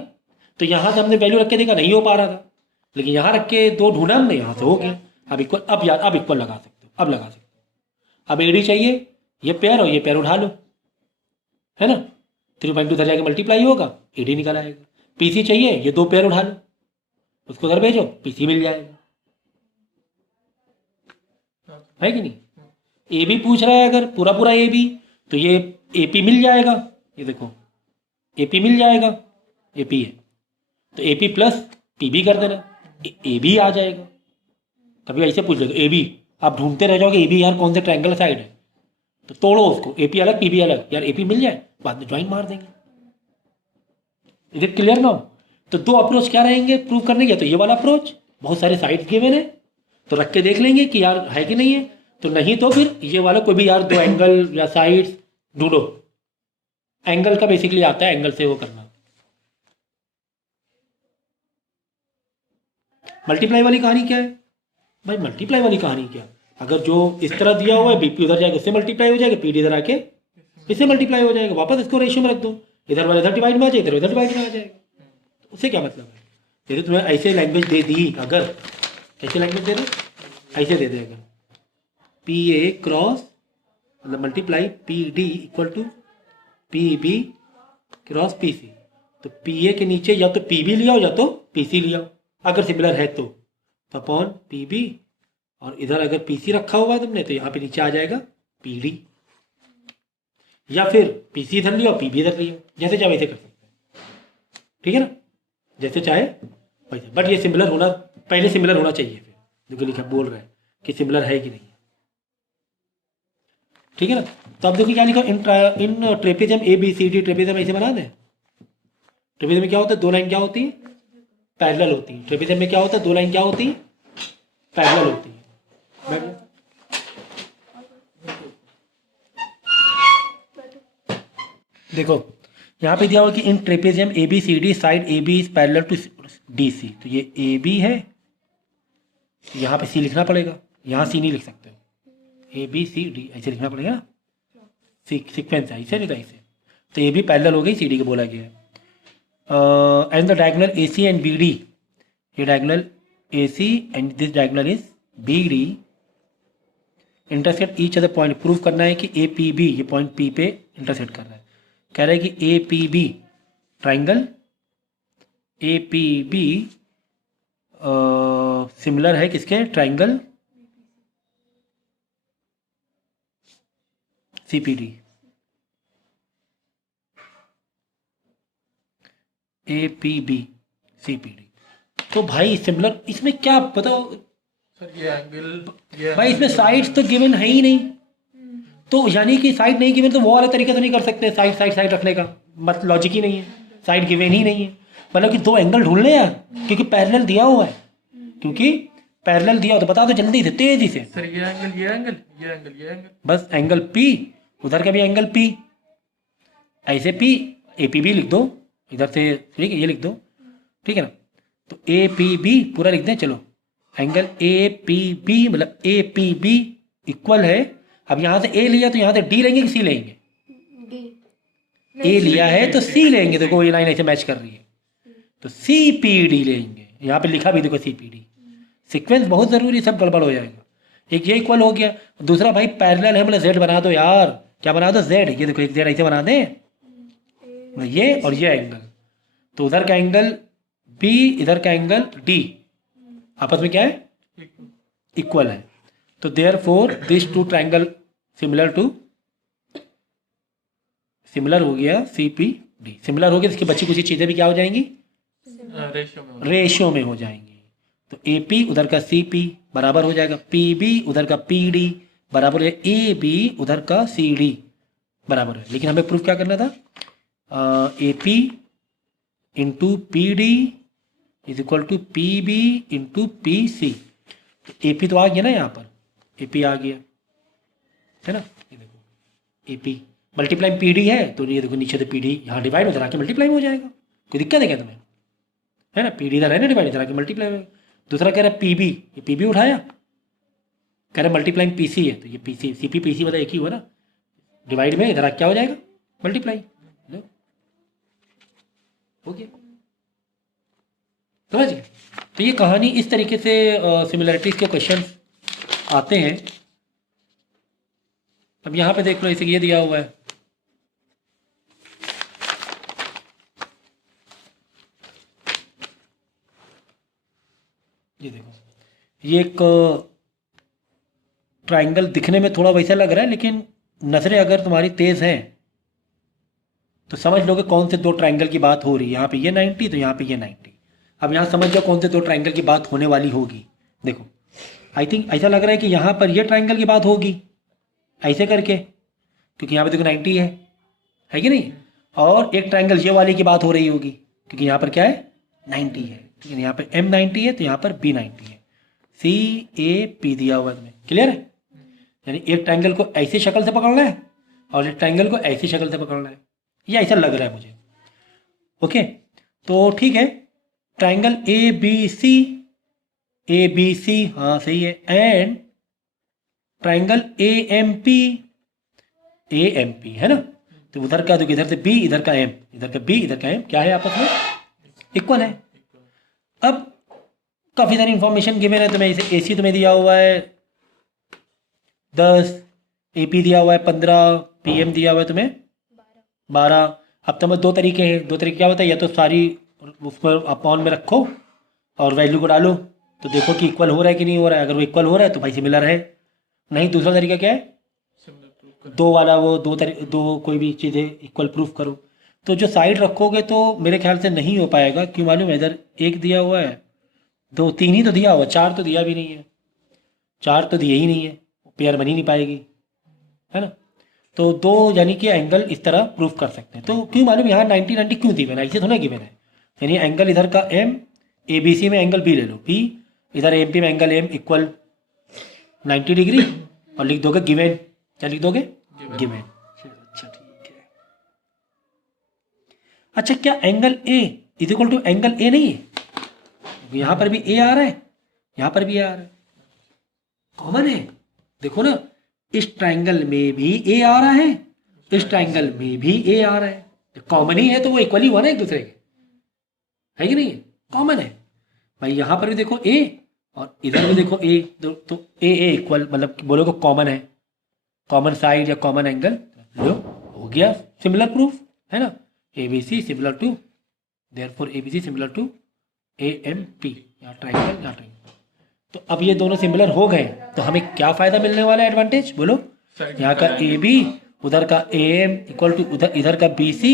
तो यहाँ से हमने वैल्यू रख के देखा नहीं हो पा रहा था, लेकिन यहाँ रख के दो ढूंढा हमने, यहाँ से हो गया। अब इक्वल, अब इक्वल लगा सकते हो, अब लगा सकते हो। अब एडी चाहिए, ये पेयर और ये पेयर उठा लो, है ना, 3.2 इधर जाके मल्टीप्लाई होगा, एडी निकल आएगा। पीसी चाहिए, ये दो पेयर उठा लो, उसको उधर भेजो, पीसी मिल जाएगा। है कि नहीं? ए बी पूछ रहा है अगर पूरा पूरा ए बी, तो ये ए पी मिल जाएगा। ये देखो ए पी मिल जाएगा, ए पी है तो A P plus P B कर देना, ए बी आ जाएगा। कभी ऐसे पूछ ले तो ए बी, आप ढूंढते रह जाओगे ए बी यार कौन से ट्रायंगल साइड है, तो तोड़ो उसको, ए पी अलग पी बी अलग, यार ए पी मिल जाए, बाद में ज्वाइन मार देंगे। Is it clear now? तो दो अप्रोच क्या रहेंगे प्रूव करने के, तो ये वाला अप्रोच बहुत सारे साइड्स गिवन है तो रख के देख लेंगे कि यार है कि नहीं है, तो नहीं तो फिर ये वाला कोई भी यार दो एंगल या साइड्स ढूंढो। एंगल का बेसिकली आता है एंगल से वो करना। मल्टीप्लाई वाली कहानी क्या है भाई? मल्टीप्लाई वाली कहानी क्या, अगर जो इस तरह दिया हुआ है बीपी उधर जाएगा उससे मल्टीप्लाई हो जाएगा, पीडी इधर आके इससे मल्टीप्लाई हो जाएगा, वापस इसको रेशियो में रख दो, इधर वाला इधर डिवाइड में आ जाएगा, इधर उधर डिवाइड में आ जाएगा। तो उससे क्या मतलब है? जैसे तुम्हें ऐसे लैंग्वेज दे दी, अगर ऐसे लैंग्वेज दे दो, ऐसे दे दे अगर पी ए क्रॉस मतलब multiply P D equal to P B cross P C, तो पी ए के नीचे या तो पी बी लिया हो या तो पी सी लिया हो, अगर सिमिलर है तो अपॉन पी बी, और इधर अगर पी सी रखा हुआ है तुमने तो यहाँ पे नीचे आ जाएगा पी डी, या फिर पी सी इधर लिया पी बी इधर लिया, जैसे चाहे वैसे कर सकते हैं। ठीक है ना, जैसे चाहे वैसे, बट ये सिमिलर होना, पहले सिमिलर होना चाहिए, फिर देखो लिखा बोल रहा है कि सिमिलर है कि नहीं। ठीक है ना, तो अब देखो क्या लिखा, in trapezium A B C D, trapezium ऐसे बना दें। ट्रेपेजियम में क्या होता है, दो लाइन क्या होती है, पैरेलल होती है। ट्रेपेजियम में क्या होता है, दो लाइन क्या होती है, पैरेलल होती है। देखो यहाँ पे दिया हुआ कि in trapezium A B C D side A B is parallel to D C, तो ये ए बी है, यहाँ पे सी लिखना पड़ेगा, यहाँ सी नहीं लिख सकते, ए बी सी डी ऐसे लिखना पड़ेगा ना, सीक्वेंस है ऐसे नहीं तो ऐसे, तो ए बी पैरेलल हो गई सी डी को बोला गया है। And the diagonal A C and B D, ये diagonal A C and this diagonal is B D intersect each other point, prove करना है कि ए पी बी ये पॉइंट पी पे इंटरसेक्ट कर रहा है। कह रहा है कि A P B triangle A P B similar है किसके, triangle C P D, A P B C P D. तो भाई सिमिलर, इसमें क्या बताओ सर, ये एंगल भाई, इसमें साइड्स तो गिवन है ही नहीं, तो यानी कि साइड नहीं गिवन तो वो वाले तरीके से नहीं कर सकते, साइड साइड साइड रखने का मतलब लॉजिक ही नहीं है, साइड गिवन ही नहीं है, मतलब कि दो एंगल ढूंढने हैं क्योंकि पैरेलल दिया हुआ है, क्योंकि पैरेलल दिया हो तो बता दो जल्दी से तेजी से। सर, ये एंगल ये एंगल ये एंगल ये एंगल, बस एंगल पी, उधर का भी एंगल पी, ऐसे पी ए पी बी लिख दो इधर से, ठीक है ये लिख दो, ठीक है ना, तो ए पी बी पूरा लिख दें, चलो एंगल ए पी बी मतलब ए पी बी इक्वल है, अब यहाँ से ए लिया तो यहाँ से डी लेंगे कि सी लेंगे, ए लिया है तो सी लेंगे, देखो ये लाइन ऐसे मैच कर रही है तो सी पी डी लेंगे, यहाँ पे लिखा भी देखो सी पी डी, सीक्वेंस बहुत जरूरी, सब गड़बड़ हो जाएगा। एक ये इक्वल हो गया, दूसरा भाई पैरेलल है मतलब जेड बना दो यार, क्या बना दो जेड, ये देखो एक जेड ऐसे बना दें, ये और ये एंगल, तो उधर का एंगल बी इधर का एंगल डी आपस में क्या है, इक्वल है, तो therefore this two triangle similar to, similar हो गया सी पी डी, सिमिलर हो गया, इसकी बची कुछ चीज़ें भी क्या हो जाएंगी, रेशियो में हो जाएंगी, तो ए पी उधर का सी पी बराबर हो जाएगा पी बी उधर का पी डी बराबर है ए बी उधर का सी डी बराबर है। लेकिन हमें प्रूफ क्या करना था, A P into P D is equal to P B into P C, A P तो आ गया ना, यहाँ पर ए पी आ गया है ना, ये देखो A P multiply P D है तो ये देखो नीचे तो पी डी यहाँ डिवाइड उधर आके मल्टीप्लाई हो जाएगा, कोई दिक्कत है क्या तुम्हें, है ना, पी डी इधर है ना डिवाइड इधर आके मल्टीप्लाई होगा। दूसरा कह रहा है पी बी, ये पी बी उठाया, कह रहा है मल्टीप्लाइंग पी सी है तो ये P C C P C मतलब एक ही हुआ ना, डिवाइड में इधर क्या हो जाएगा मल्टीप्लाई, हो गया, समझ गए। तो ये कहानी इस तरीके से सिमिलरिटीज के क्वेश्चन आते हैं। अब यहाँ पे देख लो, इसे ये दिया हुआ है, ये देखो ये एक ट्राइंगल दिखने में थोड़ा वैसा लग रहा है, लेकिन नज़रें अगर तुम्हारी तेज़ हैं तो समझ लोगे कौन से दो ट्राइंगल की बात हो रही है। यहाँ पे ये 90 तो यहाँ पे ये 90। अब यहाँ समझ जाओ कौन से दो ट्राइंगल की बात होने वाली होगी। देखो आई थिंक ऐसा लग रहा है कि यहाँ पर ये ट्राइंगल की बात होगी ऐसे करके, क्योंकि यहाँ पे देखो 90 है कि नहीं। और एक ट्राइंगल ये वाली की बात हो रही होगी क्योंकि यहाँ पर क्या है 90 है, ठीक है। यहाँ पे M 90 है तो यहाँ पर B 90 है। CAP दिया हुआ है तुम्हें, क्लियर है। यानी एक ट्राइंगल को ऐसी शक्ल से पकड़ना है और एक ट्राइंगल को ऐसी शक्ल से पकड़ना है, ये ऐसा लग रहा है मुझे। ओके तो ठीक है, ट्राइंगल ABC हाँ सही है, एंड ट्राइंगल AMP है ना। तो उधर का देखो, इधर से B, इधर का M, इधर का B, इधर का M क्या है आपस में इक्वल है। अब काफ़ी सारी इंफॉर्मेशन गिवन है तुम्हें। इसे AC तुम्हें दिया हुआ है 10, AP दिया हुआ है 15, PM दिया हुआ है तुम्हें 12। अब तुम्हें दो तरीके हैं, दो तरीके क्या होता है, या तो सारी उस पर अपॉन में रखो और वैल्यू को डालो तो देखो कि इक्वल हो रहा है कि नहीं हो रहा है। अगर वो इक्वल हो रहा है तो भाई सिमिलर है, नहीं दूसरा तरीका क्या है दो वाला, वो दो कोई भी चीज़ें इक्वल प्रूफ करो। तो जो साइड रखोगे तो मेरे ख्याल से नहीं हो पाएगा, क्यों मालूम है, इधर एक दिया हुआ है, दो, तीन ही तो दिया हुआ, चार तो दिया भी नहीं है, चार तो दिए ही नहीं है, पेयर बन ही नहीं पाएगी, है ना। तो दो यानी कि एंगल इस तरह प्रूफ कर सकते हैं। तो क्यों मालूम यहाँ 90 क्यों गिवन है, ऐसे थोड़ा गिवन है। यानी एंगल इधर का M, ABC में एंगल B ले लो, B इधर MP में एंगल M इक्वल 90 डिग्री और लिख दोगे गिवन। क्या लिख दोगे गिवन। अच्छा ठीक है। अच्छा क्या angle A is equal to angle A नहीं है, यहाँ पर भी A आ रहा है, यहाँ पर भी A आ रहा है, कॉमन है। देखो ना इस ट्राइंगल में भी A आ रहा है, इस ट्राइंगल में भी A आ रहा है, कॉमन ही है तो वो इक्वल ही हुआ ना एक दूसरे के, है कि नहीं, कॉमन है भाई। यहाँ पर भी देखो A और इधर भी देखो A, तो A इक्वल मतलब बोलोगे कॉमन है, कॉमन साइड या कॉमन एंगल लो, हो गया सिमिलर प्रूफ, है ना। ABC similar to, therefore ABC similar to AMP, या ट्राइंगल या ट्राइंगल। तो अब ये दोनों सिमिलर हो गए तो हमें क्या फ़ायदा मिलने वाला है, एडवांटेज बोलो। यहाँ का AB उधर का AM इक्वल टू इधर का BC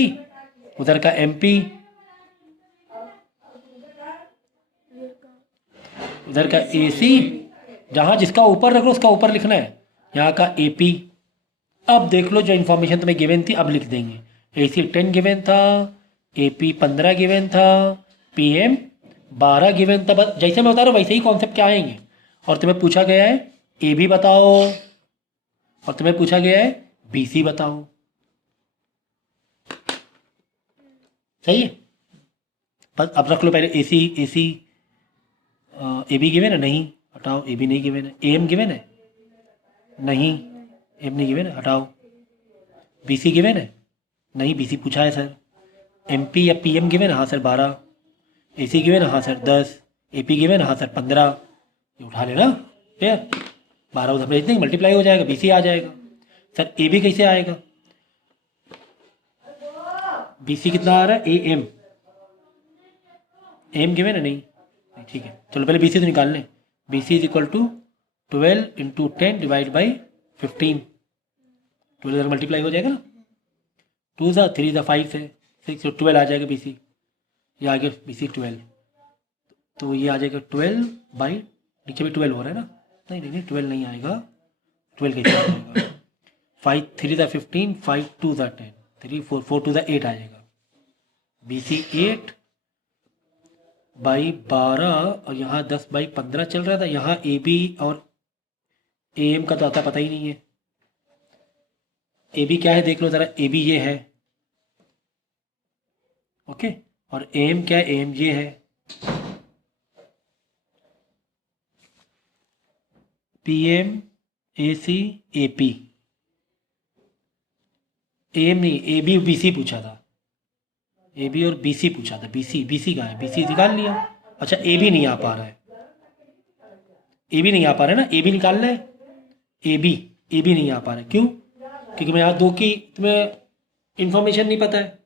उधर का MP, उधर का AC, जहाँ जिसका ऊपर रख लो उसका ऊपर लिखना है, यहाँ का AP। अब देख लो जो इन्फॉर्मेशन तुम्हें गिवन थी अब लिख देंगे। AC 10 गिवन था, AP 15 गिवन था, PM 12 गिवन था। बस जैसे मैं बता रहा हूँ वैसे ही कॉन्सेप्ट क्या आएंगे। और तुम्हें पूछा गया है AB बताओ और तुम्हें पूछा गया है BC बताओ, सही है। बस अब रख लो पहले AC AB गिवन है, नहीं हटाओ, AB नहीं गिवन है। AM गिवन है, नहीं AM नहीं गिवन है, हटाओ। BC गिवन है, नहीं BC पूछा है सर। MP या PM गिवन है, हाँ सर 12। AC गिवन है, हाँ सर 10। AP गिवन है, हाँ सर 15। ये उठा लेना फिर 12 उधर भेज देंगे, मल्टीप्लाई हो जाएगा, BC आ जाएगा। सर AB कैसे आएगा, BC कितना आ रहा है, AM गिवन है, नहीं ठीक है। चलो पहले BC तो निकाल लें। BC is equal to 12 into 10 divide by 15, 12 multiply हो जाएगा ना, 2 ज़ा 3 ज़ा 5 है 6, 12 आ जाएगा BC। ये आ गया BC 12, तो ये आ जाएगा 12 बाई, नीचे भी 12 हो रहा है ना, नहीं 12 नहीं आएगा, 12 कैसे आ जाएगा, 5 3 ज़ा 15, 5 2 ज़ा 10, 3 4 4 2 ज़ा 8 आ जाएगा। BC 8 बाई 12 और यहाँ 10 बाई 15 चल रहा था। यहाँ AB और AM का तो आता पता ही नहीं है। AB क्या है देख लो ज़रा, AB ये है, ओके, और AM क्या है, AM ये है। PM AC AP, AM नहीं, AB BC पूछा था, AB और BC पूछा था, BC का है, BC निकाल लिया। अच्छा AB नहीं आ पा रहा है, AB नहीं आ पा रहा है ना, AB निकाल ले, AB नहीं आ पा रहा है, क्यों, क्योंकि मैं यहाँ दो की तुम्हें इंफॉर्मेशन नहीं पता है।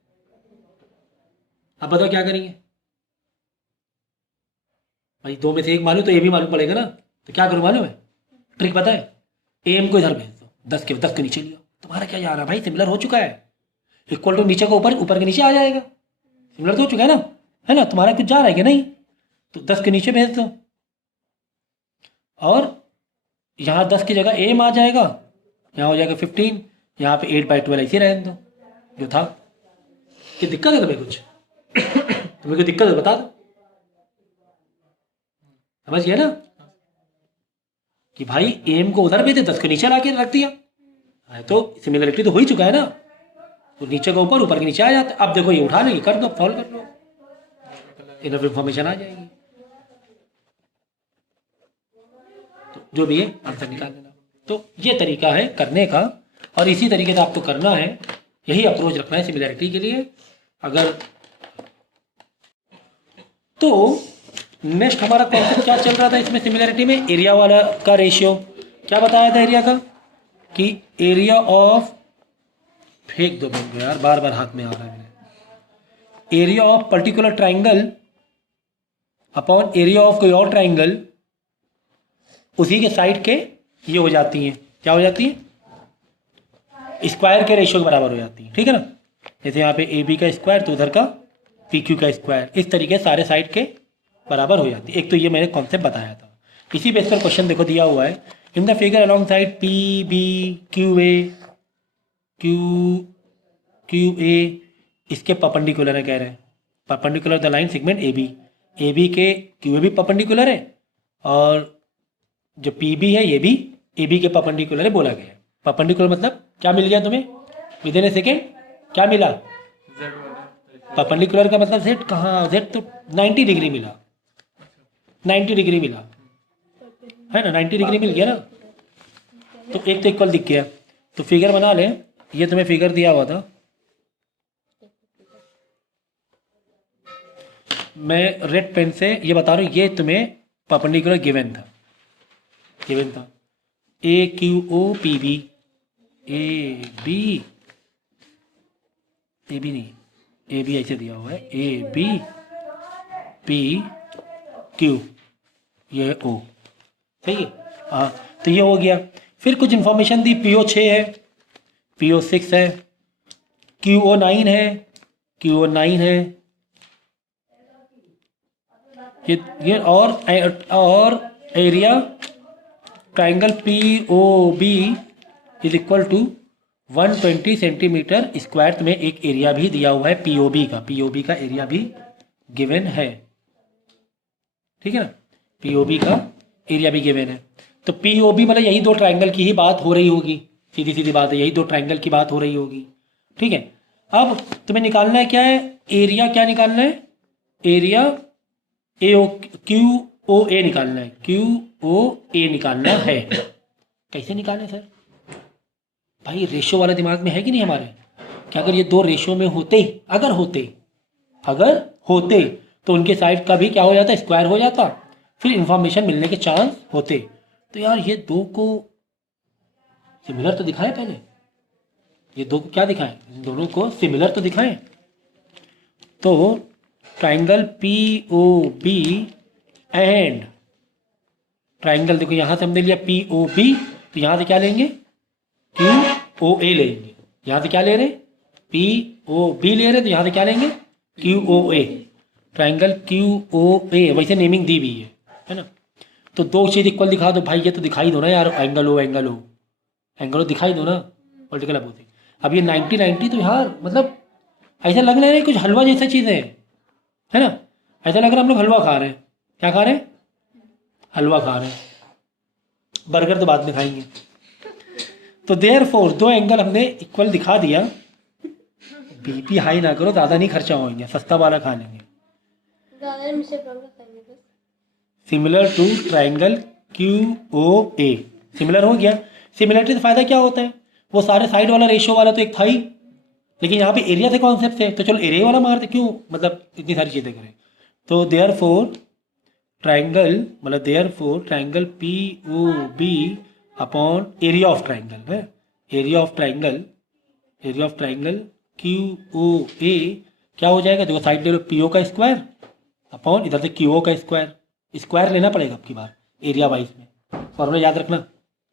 अब बताओ क्या करेंगे भाई, दो में से एक मालूम तो AB मालूम पड़ेगा ना, तो क्या करूँ मालूम है, ट्रिक पता है, एम को इधर भेज दो, 10 के नीचे लिया, तुम्हारा क्या जा रहा है भाई, सिमिलर हो चुका है। इक्वल टू नीचे का ऊपर, ऊपर के नीचे आ जाएगा, सिमिलर तो हो चुका है ना, तुम्हारा कुछ जा रहा है कि नहीं, तो 10 के नीचे भेज दो, और यहाँ 10 की जगह एम आ जाएगा, यहाँ हो जाएगा 15, यहाँ पे 8/12 ऐसे रहने दो जो था। कि दिक्कत है तुम्हें कुछ तुम्हें कोई दिक्कत है बता दो, समझ गया ना, कि भाई एम को उधर भेजे, 10 को नीचे ला के रख दिया, तो सिमिलरिटी तो हो ही चुका है ना, तो नीचे का ऊपर, ऊपर के नीचे आ जाता है। अब देखो ये उठा लेगी, कर दो, सॉल्व कर लो, इनफ इंफॉर्मेशन आ जाएगी, तो जो भी है आंसर निकाल देना। तो ये तरीका है करने का, और इसी तरीके से आपको करना है, यही अप्रोच रखना है सिमिलरिटी के लिए। अगर तो नेक्स्ट हमारा कॉन्सेप्ट क्या चल रहा था इसमें सिमिलरिटी में, एरिया वाला का रेशियो क्या बताया था एरिया का, कि एरिया ऑफ, फेंक दो बंदो यार, बार बार हाथ में आ रहा है मेरे, area of particular triangle upon area of कोई और ट्राइंगल, उसी के साइड के ये हो जाती हैं, क्या हो जाती है, स्क्वायर के रेशियो के बराबर हो जाती है, ठीक है ना। जैसे यहाँ पे ए बी का स्क्वायर तो उधर का पी क्यू का स्क्वायर, इस तरीके से सारे साइड के बराबर हो जाती है। एक तो ये मैंने कॉन्सेप्ट बताया था। इसी बेस पर क्वेश्चन देखो दिया हुआ है, in the figure along side P B Q A इसके परपेंडिकुलर है, कह रहे हैं perpendicular the line segment A B के क्यू ए भी परपेंडिकुलर है, और जो पी बी है ये भी ए बी के परपेंडिकुलर है बोला गया है। परपेंडिकुलर मतलब क्या मिल गया तुम्हें विद इन ए सेकेंड, क्या मिला, परपेंडिकुलर का मतलब जेड, कहाँ जेड तो 90 डिग्री मिला, 90 डिग्री मिला है ना, 90 डिग्री मिल गया ना, तो एक तो इक्वल दिख गया। तो फिगर बना ले, ये तुम्हें फिगर दिया हुआ था, मैं रेड पेन से ये बता रहा हूँ, ये तुम्हें परपेंडिकुलर गिवन था A Q O P B, A B नहीं, ए बी ऐसे दिया हुआ है, ए बी पी क्यू, ये ओ, सही है, हाँ, तो ये हो गया। फिर कुछ इन्फॉर्मेशन दी, पी ओ 6 है, पी ओ 6 है, क्यू ओ 9 है, क्यू ओ 9 है, ये और area triangle P O B is equal to 120 centimetre square. तुम्हें एक एरिया भी दिया हुआ है पीओबी का एरिया भी गिवन है, ठीक है ना, पीओबी का एरिया भी गिवन है। तो पीओबी मतलब यही दो ट्राइंगल की ही बात हो रही होगी, सीधी सीधी बात है, यही दो ट्राइंगल की बात हो रही होगी, ठीक है। अब तुम्हें निकालना है क्या है, एरिया क्या निकालना है, एरिया क्यू ओ ए निकालना है, क्यू ओ ए निकालना है। कैसे निकालें सर, भाई रेशो वाला दिमाग में है कि नहीं हमारे, कि अगर ये दो रेशो में होते, अगर होते तो उनके साइड का भी क्या हो जाता, स्क्वायर हो जाता, फिर इंफॉर्मेशन मिलने के चांस होते। तो यार ये दो को सिमिलर तो दिखाएं पहले, ये दो को क्या दिखाएं, दोनों को सिमिलर तो दिखाएं। तो triangle P O B and triangle, देखो यहाँ से हमने लिया पी ओ बी, तो यहाँ से क्या लेंगे, क्यू ओ ए लेंगे, यहाँ से क्या ले रहे, पी ओ बी ले रहे, तो यहाँ से क्या लेंगे, क्यू ओ ए, ट्राइंगल क्यू ओ ए, वैसे नेमिंग दी भी है ना। तो दो चीज़ इक्वल दिखा दो भाई, ये तो दिखाई दो ना यार, एंगल ओ दिखाई दो ना, वर्टिकल अपोजिट। अब ये 90 तो यार मतलब ऐसा लग रहा है कुछ हलवा जैसा चीज़ है ना, ऐसा लग रहा है हम लोग हलवा खा रहे हैं, क्या खा रहे हैं, हलवा खा रहे हैं, बर्गर तो बाद में खाएंगे। तो देयरफॉर दो एंगल हमने इक्वल दिखा दिया, बीपी हाई ना करो, ज़्यादा नहीं खर्चा होंगे, सस्ता वाला खा लेंगे। Similar to triangle Q O A, similar हो गया। सिमिलरिटी से फायदा क्या होता है, वो सारे साइड वाला रेशियो वाला तो एक था ही, लेकिन यहाँ पे एरिया से कॉन्सेप्ट है, तो चलो एरिया वाला मारते, क्यों मतलब इतनी सारी चीज़ें करें। तो therefore triangle P O B upon area of triangle है, area of triangle Q O A क्या हो जाएगा, देखो साइड ले लो, पी ओ का स्क्वायर अपॉन इधर से क्यू ओ का स्क्वायर लेना पड़ेगा आपकी बार एरिया वाइज में, फॉर्मूला याद रखना,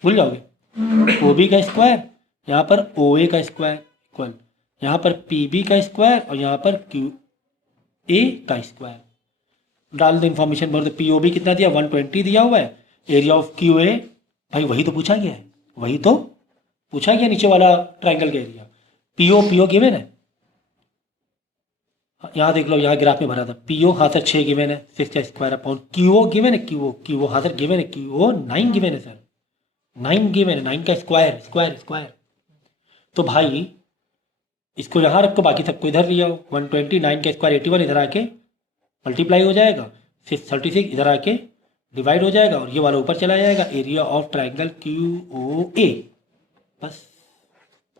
भूल जाओगे ओ बी का स्क्वायर, यहाँ पर ओ ए का स्क्वायर इक्वल, यहाँ पर पी बी का स्क्वायर और यहाँ पर क्यू ए का स्क्वायर। डाल दो इन्फॉर्मेशन भर दो। पी ओ बी कितना दिया 120 दिया हुआ है, एरिया ऑफ क्यू ए, भाई वही तो पूछा गया है, वही तो पूछा गया नीचे वाला ट्राइंगल का एरिया। पी ओ गिवन है, यहाँ देख लो, यहाँ ग्राफ में भरा था पी ओ, हाँ सर 6 गिवन है, 6 का square upon Q O given है, क्यू ओ हाँ सर गिवन है, क्यू ओ 9 गिवन है सर, 9 गिवन है, 9 का स्क्वायर स्क्वायर स्क्वायर। तो भाई इसको यहाँ रखो, बाकी सबको इधर लिया हो, 129 का स्क्वायर 81 इधर आके मल्टीप्लाई हो जाएगा, फिर 36 इधर आके डिवाइड हो जाएगा और ये वाला ऊपर चला जाएगा, area of triangle Q O A. बस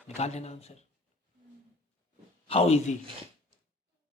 निकाल लेना आंसर, हाउ इजी।